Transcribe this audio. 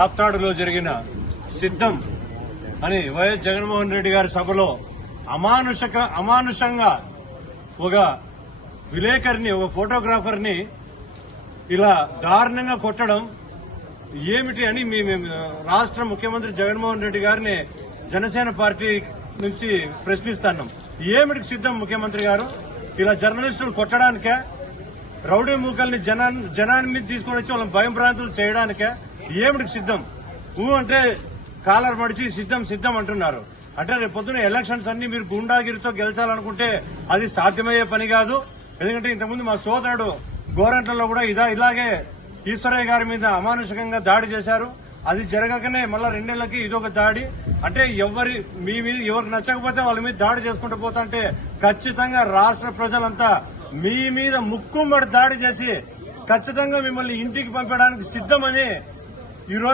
రాప్తాడులో జరిగిన సిద్ధం అని వైఎస్ జగన్మోహన్ రెడ్డి గారి సభలో అమానుషంగా ఒక విలేకరిని, ఒక ఫోటోగ్రాఫర్ ని ఇలా దారుణంగా కొట్టడం ఏమిటి అని రాష్ట్ర ముఖ్యమంత్రి జగన్మోహన్ రెడ్డి గారిని జనసేన పార్టీ నుంచి ప్రశ్నిస్తున్నాం. ఏమిటికి సిద్ధం ముఖ్యమంత్రి గారు? ఇలా జర్నలిస్టులు కొట్టడానికే, రౌడీ మూకల్ని జనాన్ని మీద తీసుకుని వచ్చి వాళ్ళని భయం భ్రాంతులు చేయడానికే ఏమిటికి సిద్ధం? అంటే కాలర్ మడిచి సిద్ధం అంటున్నారు. అంటే రేపు పొద్దున ఎలక్షన్స్ అన్ని మీరు గుండాగిరితో గెలిచాలనుకుంటే అది సాధ్యమయ్యే పని కాదు. ఎందుకంటే ఇంతకుముందు మా సోదరుడు గోరంట్లలో కూడా ఇలాగే ఈశ్వరయ్య గారి మీద అమానుషకంగా దాడి చేశారు. అది జరగకనే మళ్ళా 2 నెలలకి ఇదొక దాడి. అంటే ఎవరికి నచ్చకపోతే వాళ్ళ మీద దాడి చేసుకుంటూ పోతా అంటే ఖచ్చితంగా రాష్ట్ర ప్రజలంతా మీ మీద ముక్కుమ్మడి దాడి చేసి ఖచ్చితంగా మిమ్మల్ని ఇంటికి పంపడానికి సిద్ధమని ఈరోజు